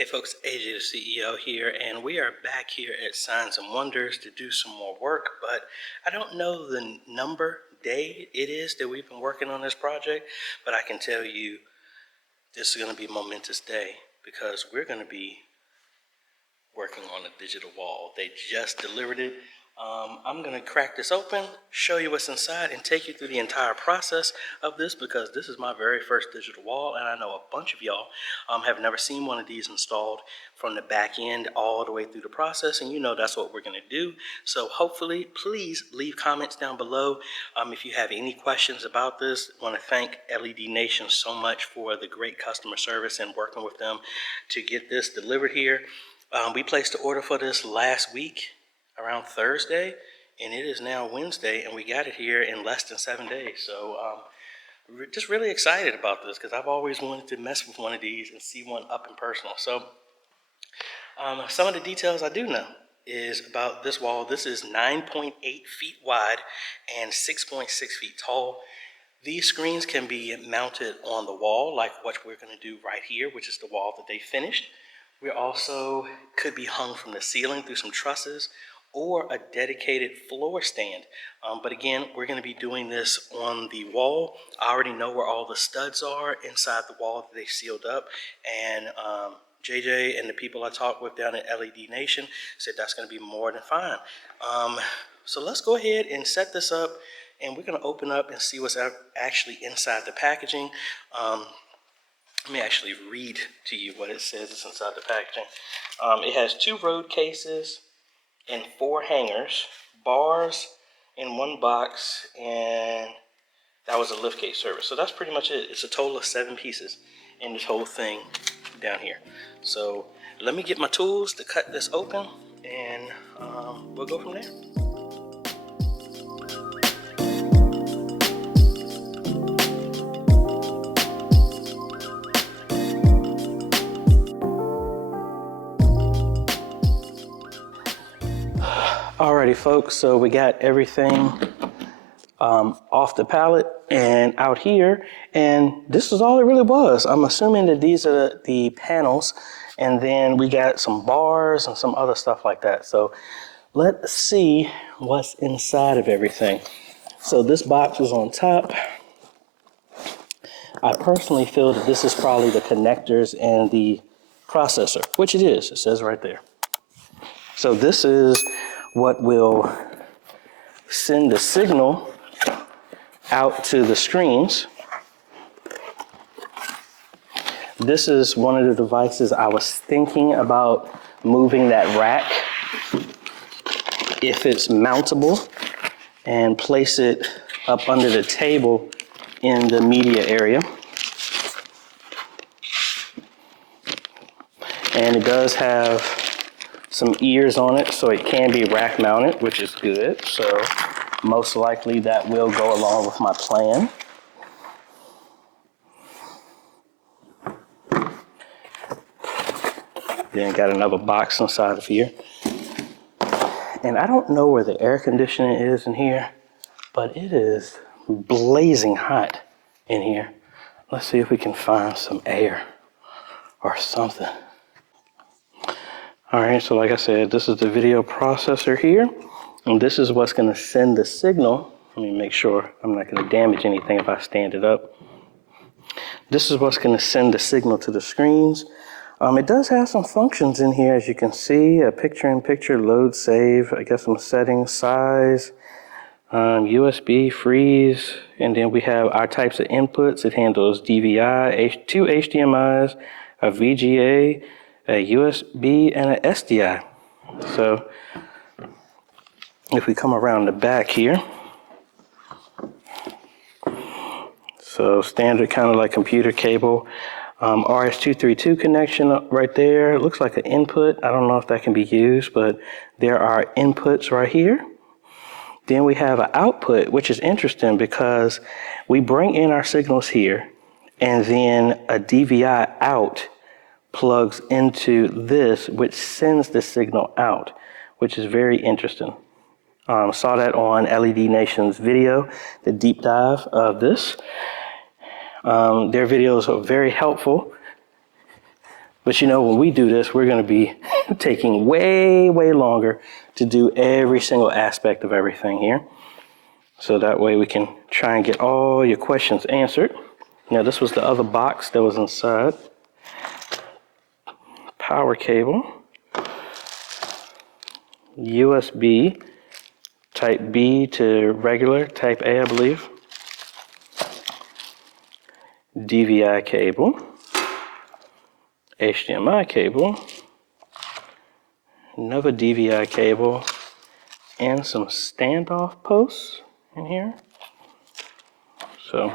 Hey folks, AJ the CEO here, and we are back here at Signs and Wonders to do some more work, but I don't know the day it is that we've been working on this project, but I can tell you this is going to be a momentous day because we're going to be working on a digital wall. They just delivered it. I'm going to crack this open, show you what's inside, and take you through the entire process of this because this is my very first digital wall, and I know a bunch of y'all have never seen one of these installed from the back end all the way through the process, and you know that's what we're going to do. So hopefully, please leave comments down below if you have any questions about this. I want to thank LED Nation so much for the great customer service and working with them to get this delivered here. We placed the order for this last week around Thursday, and it is now Wednesday, and we got it here in less than 7 days. So we're just really excited about this because I've always wanted to mess with one of these and see one up and personal. So some of the details I do know is about this wall. This is 9.8 feet wide and 6.6 feet tall. These screens can be mounted on the wall like what we're going to do right here, which is the wall that they finished. We also could be hung from the ceiling through some trusses or a dedicated floor stand. But again, we're going to be doing this on the wall. I already know where all the studs are inside the wall that they sealed up. And JJ and the people I talked with down at LED Nation said that's going to be more than fine. So let's go ahead and set this up, and we're going to open up and see what's actually inside the packaging. Let me actually read to you what it says is inside the packaging. It has 2 road cases and 4 hangers, bars in 1 box, and that was a liftgate service. So that's pretty much it. It's a total of 7 pieces in this whole thing down here. So let me get my tools to cut this open, and we'll go from there. Alrighty folks, so we got everything off the pallet and out here, and this is all it really was. I'm assuming that these are the panels, and then we got some bars and some other stuff like that. So let's see what's inside of everything. So this box is on top. I personally feel that this is probably the connectors and the processor, which it is. It says right there. So this is what will send the signal out to the screens. This is one of the devices I was thinking about moving that rack, if it's mountable, and place it up under the table in the media area. And it does have some ears on it, so it can be rack mounted, which is good. So most likely that will go along with my plan. Then got another box inside of here. And I don't know where the air conditioning is in here, but it is blazing hot in here. Let's see if we can find some air or something. All right, so like I said, this is the video processor here, and this is what's gonna send the signal. Let me make sure I'm not gonna damage anything if I stand it up. This is what's gonna send the signal to the screens. It does have some functions in here, as you can see, a picture-in-picture, load, save, I guess some settings, size, USB, freeze, and then we have our types of inputs. It handles DVI, 2 HDMIs, a VGA, a USB, and an SDI. So if we come around the back here, so standard kind of like computer cable, RS-232 connection right there. It looks like an input. I don't know if that can be used, but there are inputs right here. Then we have an output, which is interesting because we bring in our signals here, and then a DVI out plugs into this, which sends the signal out, which is very interesting. Saw that on LED Nation's video, the deep dive of this. Their videos are very helpful But you know, when we do this, we're going to be taking way, way longer to do every single aspect of everything here. So that way we can try and get all your questions answered. Now, this was the other box that was inside. Power cable, USB, type B to regular, type A, I believe. DVI cable, HDMI cable, another DVI cable, and some standoff posts in here. So,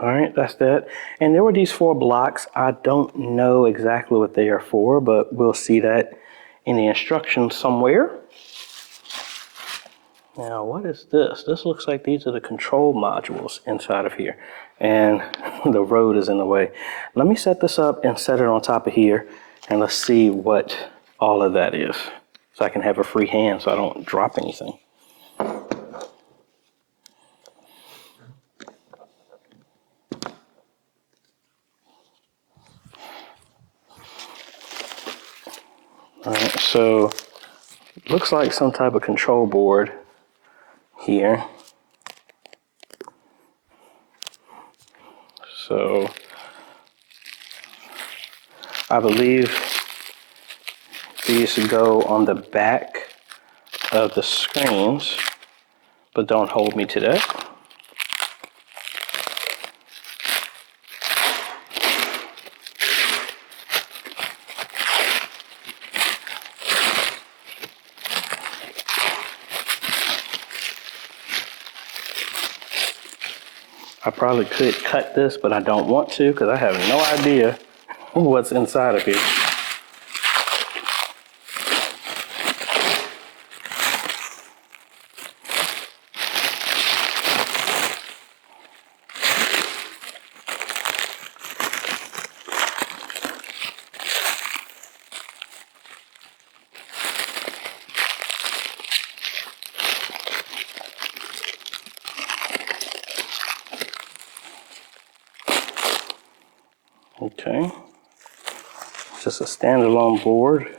all right, that's that. And there were these 4 blocks. I don't know exactly what they are for, but we'll see that in the instructions somewhere. Now, what is this? This looks like these are the control modules inside of here. And the road is in the way. Let me set this up and set it on top of here, and let's see what all of that is, so I can have a free hand so I don't drop anything. All right, so looks like some type of control board here. So I believe these go on the back of the screens, but don't hold me to that. I probably could cut this, but I don't want to because I have no idea what's inside of here. Okay, just a standalone board,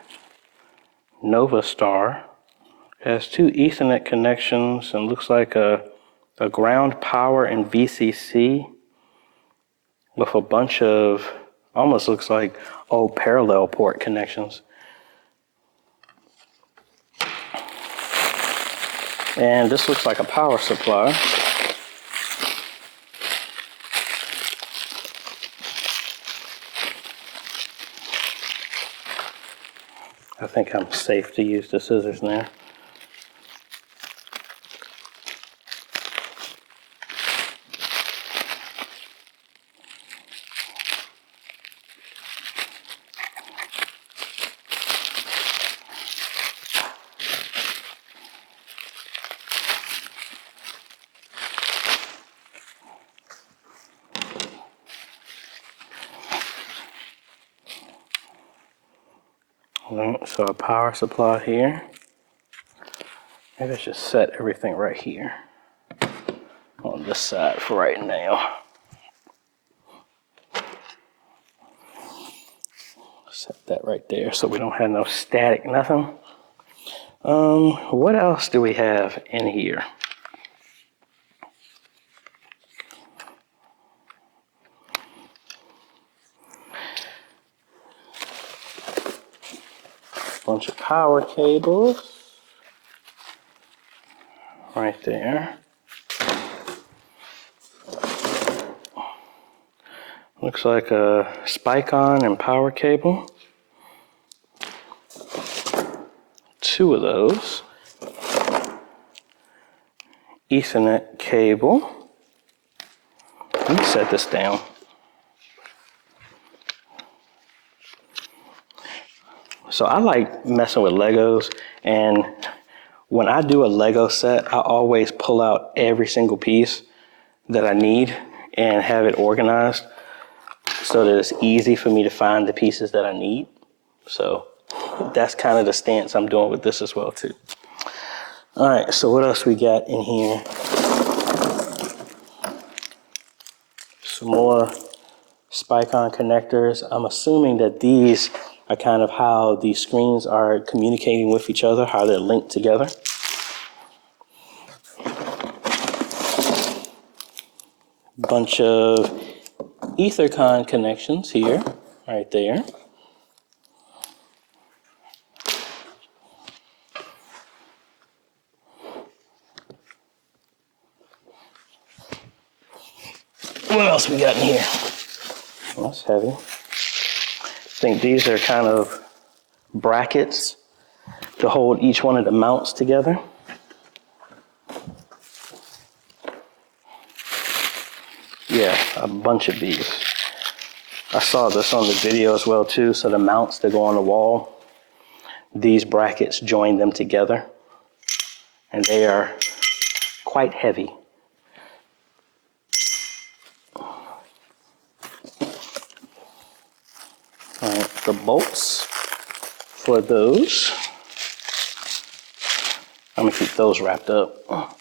Nova Star. It has 2 Ethernet connections and looks like a ground power and VCC with a bunch of, almost looks like old parallel port connections. And this looks like a power supply. I think I'm safe to use the scissors now. So a power supply here. Maybe I should set everything right here on this side for right now. Set that right there so we don't have no static, nothing. What else do we have in here? Bunch of power cables right there. Looks like a spike on and power cable. 2 of those. Ethernet cable. Let me set this down. So I like messing with Legos, and when I do a Lego set, I always pull out every single piece that I need and have it organized so that it's easy for me to find the pieces that I need. So that's kind of the stance I'm doing with this as well too. All right, so what else we got in here? Some more Spicon connectors. I'm assuming that these are kind of how these screens are communicating with each other, how they're linked together. Bunch of EtherCon connections here, right there. What else we got in here? Well, that's heavy. I think these are kind of brackets to hold each one of the mounts together. Yeah, a bunch of these. I saw this on the video as well too. So the mounts that go on the wall, these brackets join them together, and they are quite heavy. All right, the bolts for those, I'm gonna keep those wrapped up. All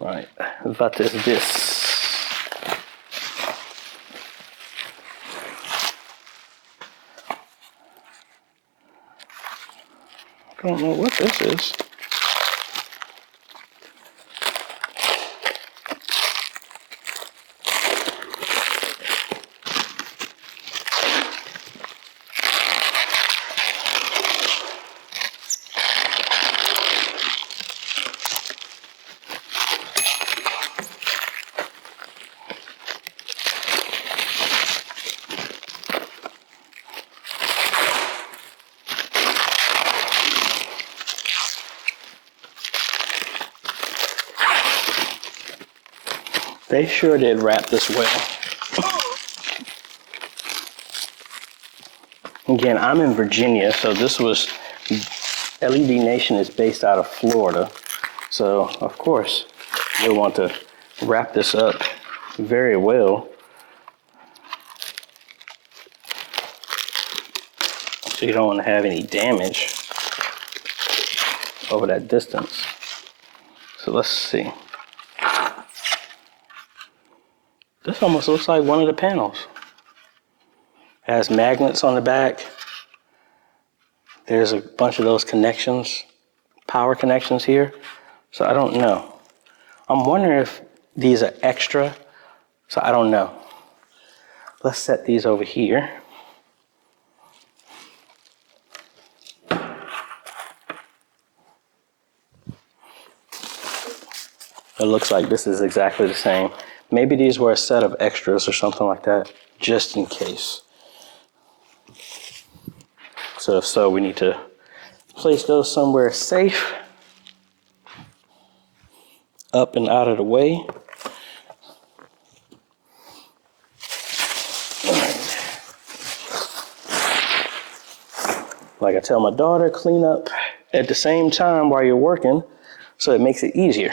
right, what is this? I don't know what this is. They sure did wrap this well. Again, I'm in Virginia, so this was, LED Nation is based out of Florida. So, of course, you'll want to wrap this up very well, so you don't want to have any damage over that distance. So let's see. This almost looks like one of the panels. It has magnets on the back. There's a bunch of those connections, power connections here. So I don't know. I'm wondering if these are extra. So I don't know. Let's set these over here. It looks like this is exactly the same. Maybe these were a set of extras or something like that, just in case. So if so, we need to place those somewhere safe, up and out of the way. Like I tell my daughter, clean up at the same time while you're working, so it makes it easier.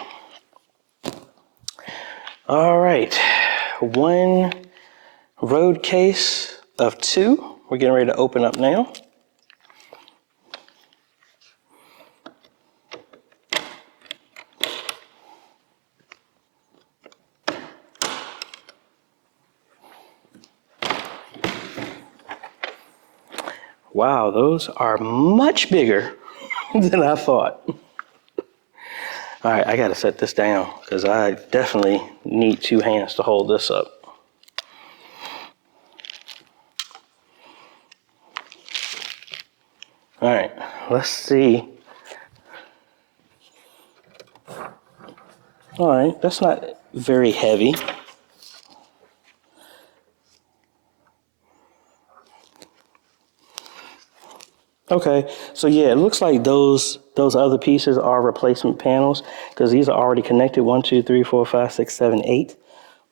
All right, one road case of 2. We're getting ready to open up now. Wow, those are much bigger than I thought. All right, I gotta set this down because I definitely need 2 hands to hold this up. All right, let's see. All right, that's not very heavy. Okay, so yeah, it looks like those other pieces are replacement panels because these are already connected. 1, 2, 3, 4, 5, 6, 7, 8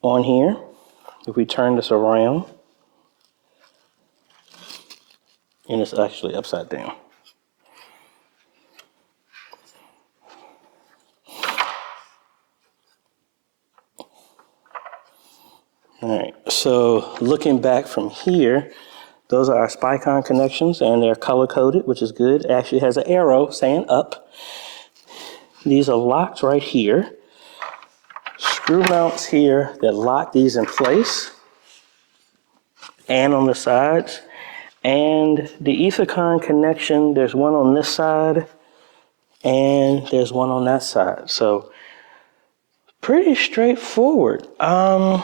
on here. If we turn this around, and it's actually upside down. All right, so looking back from here, Those are our SpyCon connections, and they're color-coded, which is good. It actually has an arrow saying up. These are locks right here. Screw mounts here that lock these in place and on the sides. And the Ethercon connection, there's one on this side and there's one on that side. So pretty straightforward. I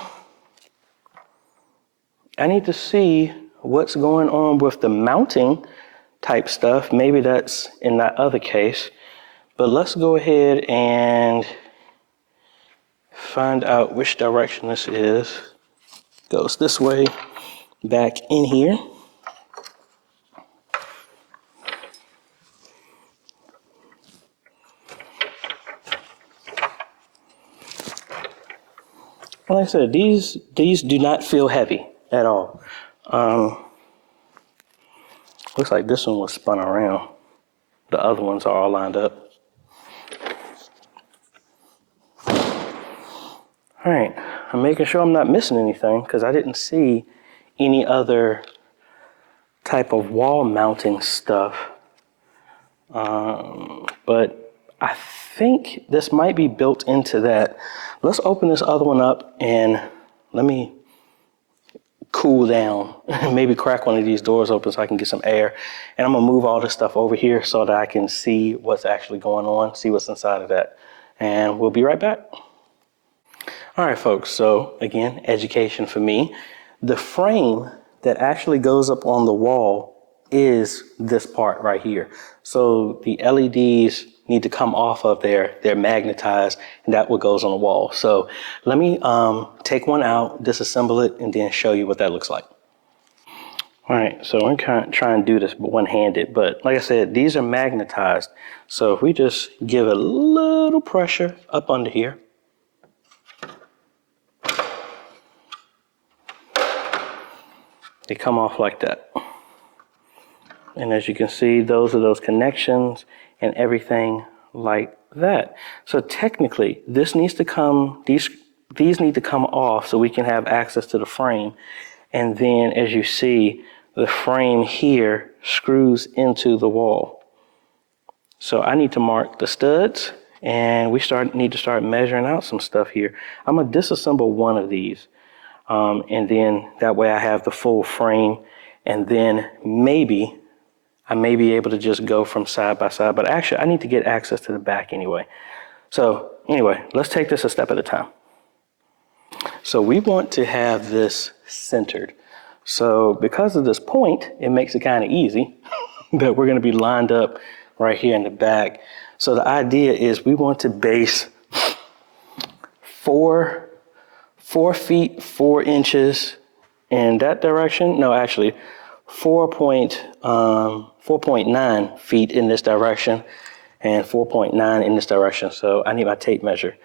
need to see what's going on with the mounting type stuff. Maybe that's in that other case. But let's go ahead and find out which direction this is. Goes this way, back in here. Like I said, these do not feel heavy at all. Looks like this one was spun around. The other ones are all lined up. All right, I'm making sure I'm not missing anything because I didn't see any other type of wall mounting stuff. But I think this might be built into that. Let's open this other one up and let me cool down. Maybe crack one of these doors open so I can get some air. And I'm gonna move all this stuff over here so that I can see what's actually going on, see what's inside of that. And we'll be right back. All right, folks, so again, education for me. The frame that actually goes up on the wall is this part right here. So the LEDs need to come off of there. They're magnetized, and that what goes on the wall. So let me take one out, disassemble it, and then show you what that looks like. All right, so I'm going to try and do this one-handed, but like I said, these are magnetized. So if we just give a little pressure up under here, they come off like that. And as you can see, those are those connections and everything like that. So technically, this needs to come, these need to come off so we can have access to the frame. And then as you see, the frame here screws into the wall. So I need to mark the studs, and we need to start measuring out some stuff here. I'm gonna disassemble one of these. And then that way I have the full frame, and then maybe I may be able to just go from side by side, but actually I need to get access to the back anyway. So anyway, let's take this a step at a time. So we want to have this centered. So because of this point, it makes it kind of easy that we're going to be lined up right here in the back. So the idea is we want to base 4 feet 4 inches in that direction. No, actually 4.9 feet in this direction and 4.9 in this direction. So I need my tape measure,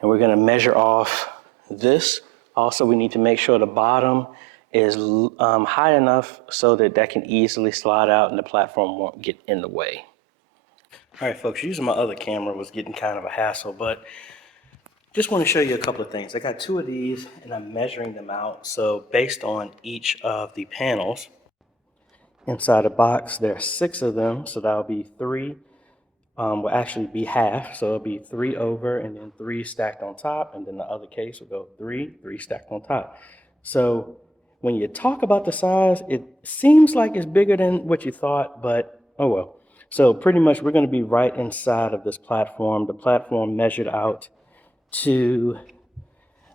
and we're going to measure off this. Also, we need to make sure the bottom is high enough so that that can easily slide out and the platform won't get in the way. All right, folks, using my other camera was getting kind of a hassle, but just want to show you a couple of things. I got 2 of these and I'm measuring them out. So based on each of the panels inside the box, there are 6 of them. So that'll be 3, will actually be half. So it'll be 3 over and then 3 stacked on top. And then the other case will go 3 stacked on top. So when you talk about the size, it seems like it's bigger than what you thought, but oh well. So pretty much we're going to be right inside of this platform. The platform measured out to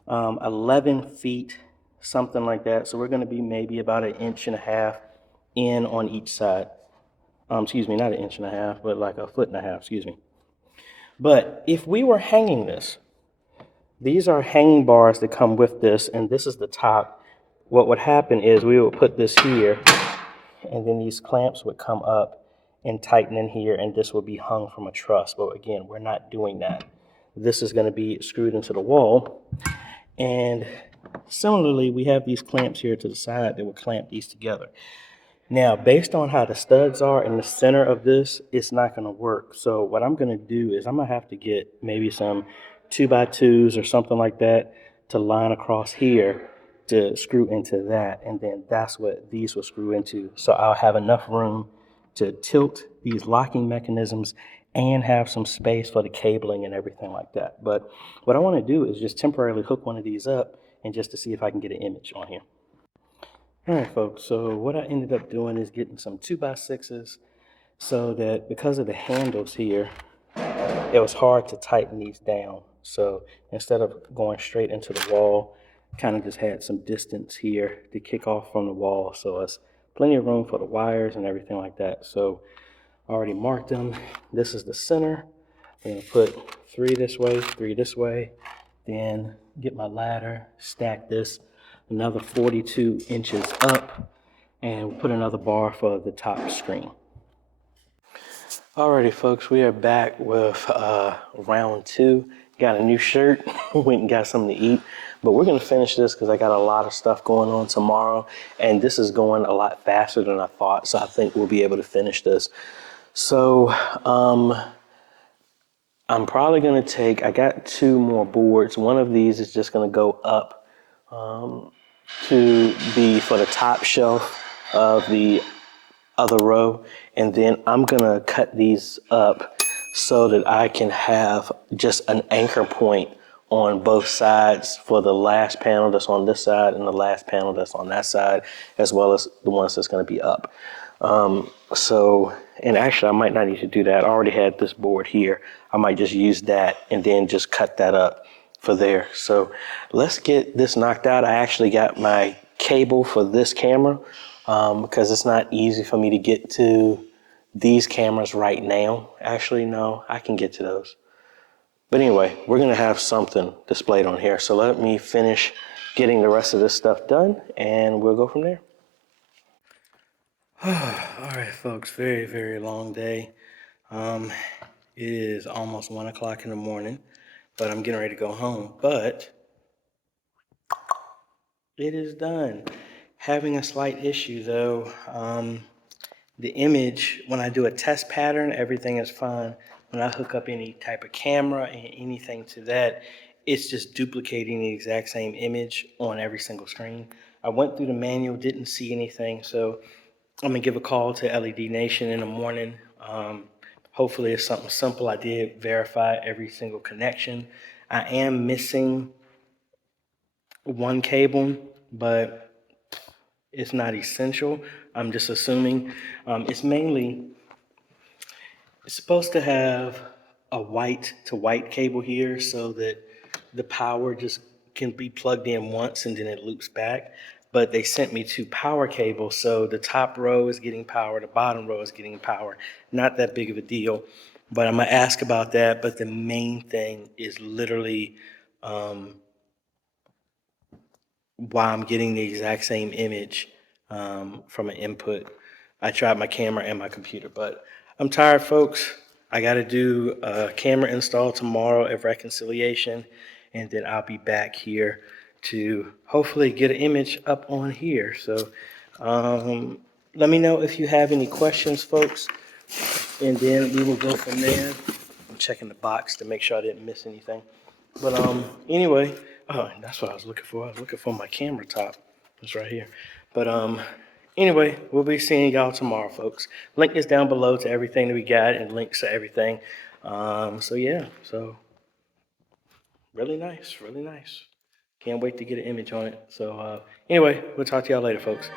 11 feet, something like that. So we're going to be maybe about 1.5 inches in on each side. Excuse me, not 1.5 inches, but like 1.5 feet, excuse me. But if we were hanging this, these are hanging bars that come with this, and this is the top. What would happen is we would put this here, and then these clamps would come up and tighten in here, and this would be hung from a truss. But again, we're not doing that. This is going to be screwed into the wall. And similarly, we have these clamps here to the side that will clamp these together. Now, based on how the studs are in the center of this, it's not going to work. So what I'm going to do is I'm going to have to get maybe some 2x2s or something like that to line across here to screw into that, and then that's what these will screw into. So I'll have enough room to tilt these locking mechanisms and have some space for the cabling and everything like that. But what I want to do is just temporarily hook one of these up and just to see if I can get an image on here. All right, folks, so what I ended up doing is getting some 2x6s so that because of the handles here, it was hard to tighten these down. So instead of going straight into the wall, kind of just had some distance here to kick off from the wall. So it's plenty of room for the wires and everything like that. So I already marked them. This is the center. I'm gonna put 3 this way, 3 this way, then get my ladder, stack this another 42 inches up, and put another bar for the top screen. Alrighty, folks, we are back with round 2. Got a new shirt, went and got something to eat, but we're gonna finish this because I got a lot of stuff going on tomorrow, and this is going a lot faster than I thought, so I think we'll be able to finish this. So I'm probably gonna I got 2 more boards. One of these is just gonna go up to be for the top shelf of the other row, and then I'm gonna cut these up so that I can have just an anchor point on both sides for the last panel that's on this side and the last panel that's on that side, as well as the ones that's gonna be up. And actually I might not need to do that. I already had this board here. I might just use that and then just cut that up for there. So let's get this knocked out. I actually got my cable for this camera because it's not easy for me to get to these cameras right now. Actually, no, I can get to those. But anyway, we're gonna have something displayed on here. So let me finish getting the rest of this stuff done and we'll go from there. All right, folks, very, very long day. It is almost 1 o'clock in the morning, but I'm getting ready to go home. But it is done. Having a slight issue though. The image, when I do a test pattern, everything is fine. When I hook up any type of camera and anything to that, it's just duplicating the exact same image on every single screen. I went through the manual, didn't see anything, so I'm gonna give a call to LED Nation in the morning. Hopefully it's something simple. I did verify every single connection. I am missing one cable, but it's not essential. I'm just assuming. It's supposed to have a white to white cable here so that the power just can be plugged in once and then it loops back. But they sent me 2 power cables, so the top row is getting power, the bottom row is getting power. Not that big of a deal, but I'm gonna ask about that. But the main thing is literally why I'm getting the exact same image from an input. I tried my camera and my computer, but I'm tired, folks. I got to do a camera install tomorrow at reconciliation, and then I'll be back here to hopefully get an image up on here. So let me know if you have any questions, folks, and then we will go from there. I'm checking the box to make sure I didn't miss anything. But anyway, oh, that's what I was looking for. I was looking for my camera top. It's right here. But anyway, we'll be seeing y'all tomorrow, folks. Link is down below to everything that we got and links to everything. So yeah, so really nice, really nice. Can't wait to get an image on it. So anyway, we'll talk to y'all later, folks.